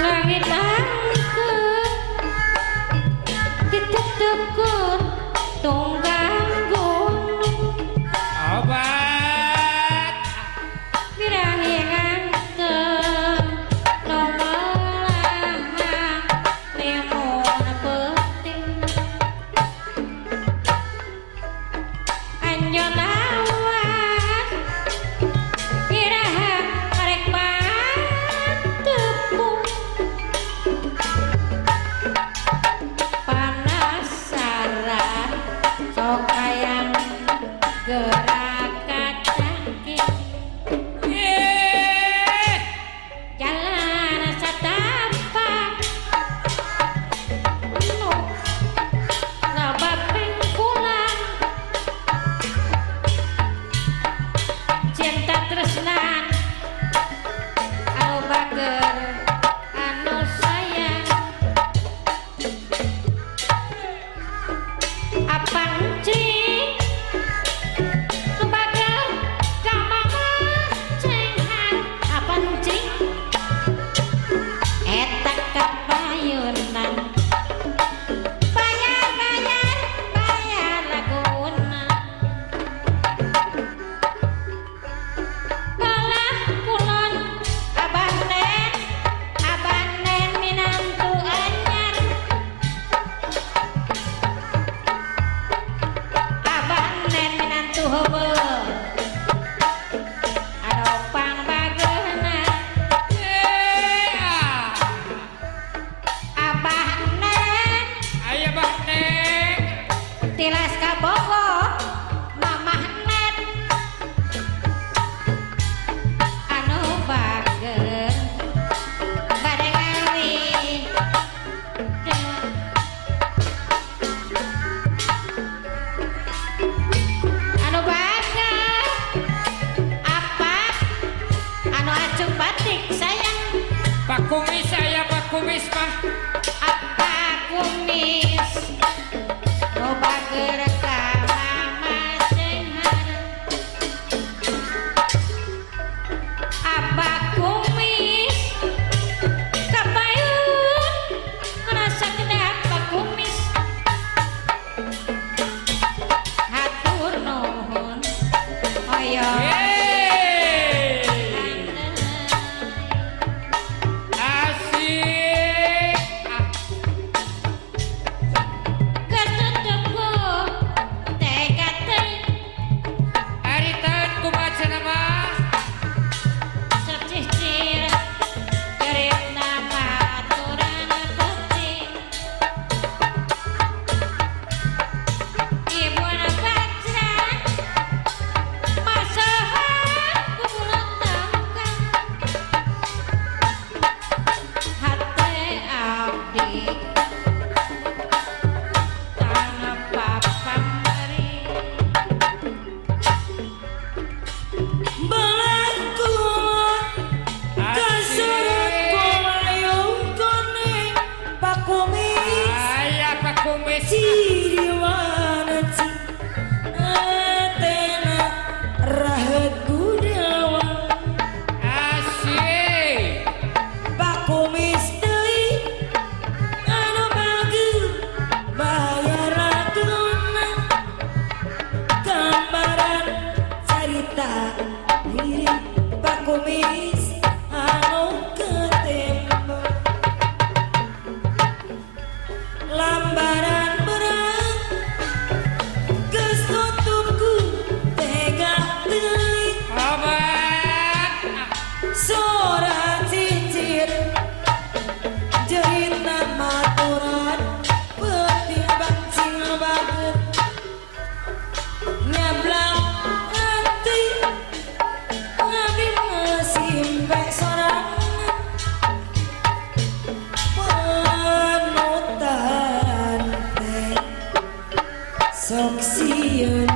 Langit angker ditetekur tunggang gunung obat birahi nganteng nomelah limun penting anjon awan iraha arek tepung panasaran sok hayang gerak kaki jalan satapak nu loba pengkulan cinta tresnan anu bager anu sayang apang cing nu bager kamama cenghar apang cing eta kapayunan bayar bayar bayar laguna kalah kulon abah nen minantu anyar abah nen minantu heubeul anu pang bageuna abah nen aya bah neng tilas ka Bogor mamah nen anu bager bade ngawi anu bager apa anu acung batik sayang Pak Kumis aya Pak Kumis mah apa kumis nu bager ka mama cenghar apa kumis kapayun ngerasa gede apa kumis hatur nuhun hoyo asik ketutuku tega teuing aritan kumaca nama secicir ceritna baturan putih ibuna bajra masahan kubulan tangkang hate abdi tanah papameri asik aya Pak Kumis asik Kumis anu ketembak lambaran berang geus tutupku tega teuing obat sora cicir jeritna maturan peuting bancing bager nyablak hati ngabdi mesimpe sorangan panutan teh sok sieun